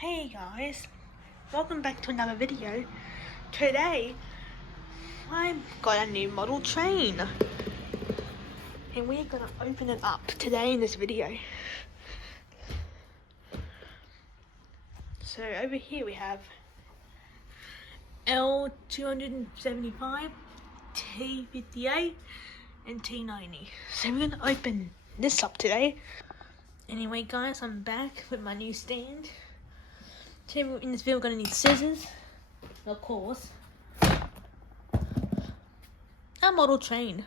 Hey guys, welcome back to another video. Today, I've got a new model train and we're gonna open it up today in this video. So over here we have L275, T58 and T90. So we're gonna open this up today. Anyway guys, I'm back with my new stand. Today in this video we're going to need scissors, of course, a model train.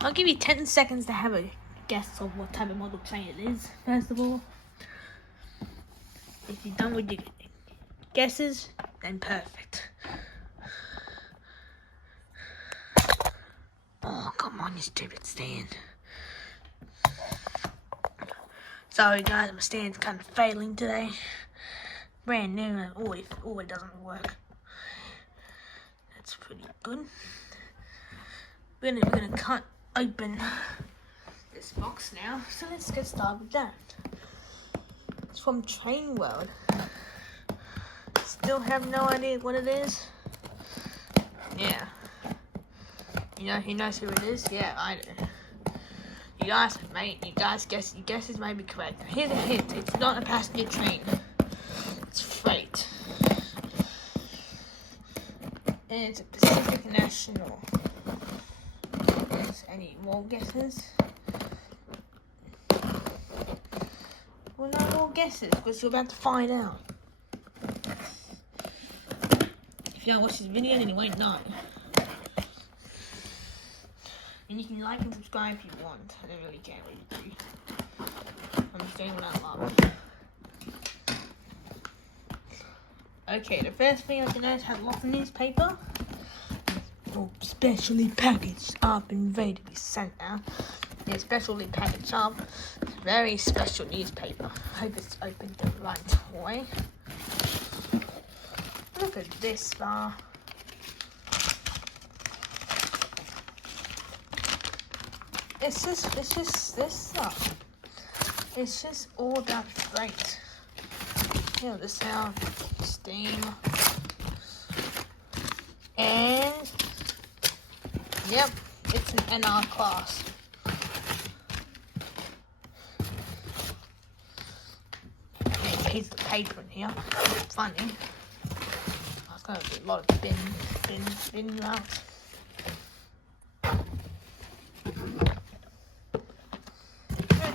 I'll give you 10 seconds to have a guess of what type of model train it is, first of all. If you're done with your guesses, then perfect. Oh, come on, you stupid stand. Sorry guys, my stand's kind of failing today. Brand new and it doesn't work. That's pretty good. We're gonna cut open this box now, so let's get started with that. It's from Train World. Still have no idea what it is. Yeah. He knows who it is? Yeah, I do. You guys guess your guesses may be correct. Here's a hint, it's not a passenger train. It's freight. And it's a Pacific National. Any more guesses? Well, no more guesses, because you're about to find out. If you don't watch this video, then you won't know. And you can like and subscribe if you want. I don't really care what you do. I'm just doing what I love. Okay, the first thing I can know is have lots of newspaper. All specially packaged up and ready to be sent out. It's specially packaged up. It's very special newspaper. I hope it's opened the right way. Look at this bar. It's just this stuff. It's just all that freight. Hear the sound, steam, and yep, it's an NR class. There's a piece of paper in here. Funny. I was going to do a lot of bin routes.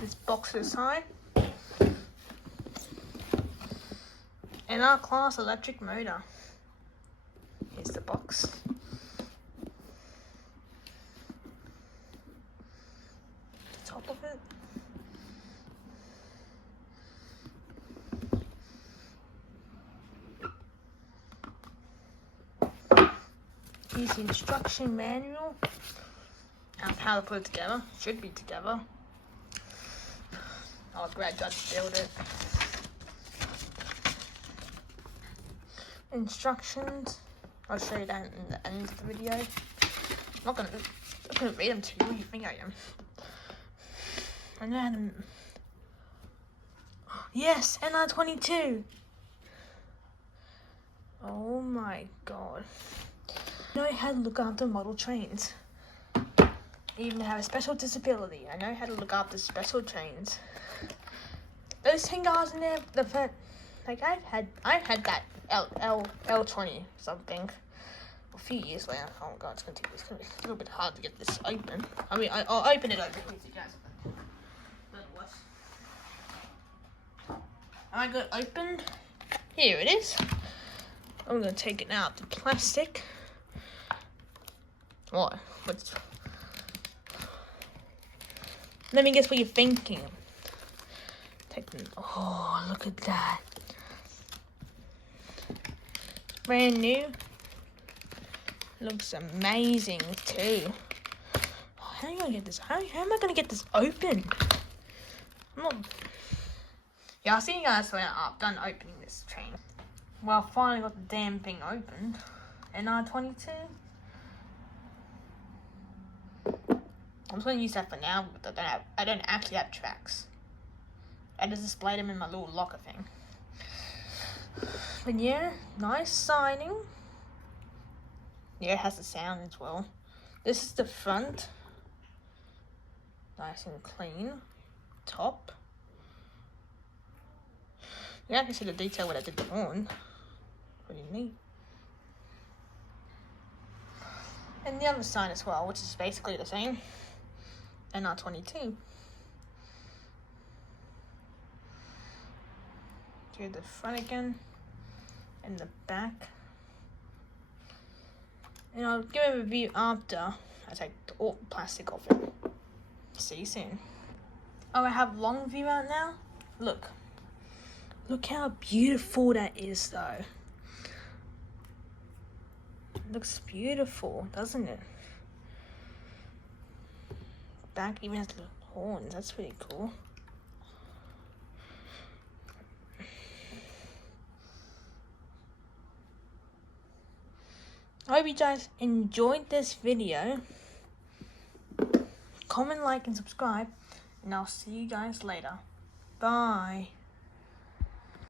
This box aside. NR class electric motor. Here's the box. The top of it. Here's the instruction manual. And how to put it together. Should be together. I'll grab that to build it. Instructions. I'll show you that in the end of the video. I'm not gonna read them to you. What do you think I am? I know how to. Yes, NR22. Oh my god. I know how to look after model trains. Even have a special disability. I know how to look after special trains. Those 10 guys in there, like I've had that L20 something a few years later. Oh my god, it's gonna be a little bit hard to get this open. I mean, I'll open it over here so you guys I got it opened. Here it is. I'm gonna take it out the plastic. What? Let me guess what you're thinking. Oh, look at that. Brand new. Looks amazing too. How am I gonna get this? How am I gonna get this open? Yeah, I'll see you guys when I'm done opening this train. Well, I finally got the damn thing opened. NR22. I'm just going to use that for now, but I don't actually have tracks. I just displayed them in my little locker thing. But yeah, nice signing. Yeah, it has the sound as well. This is the front. Nice and clean. Top. Yeah, I can see the detail what I did on. Pretty neat. And the other sign as well, which is basically the same. NR22. Do the front again. And the back. And I'll give a review after I take all the plastic off it. See you soon. Oh, I have long view out now. Look. Look how beautiful that is though. It looks beautiful, doesn't it? Back even has the horns. That's pretty cool. I hope you guys enjoyed this video. Comment, like, and subscribe. And I'll see you guys later. Bye.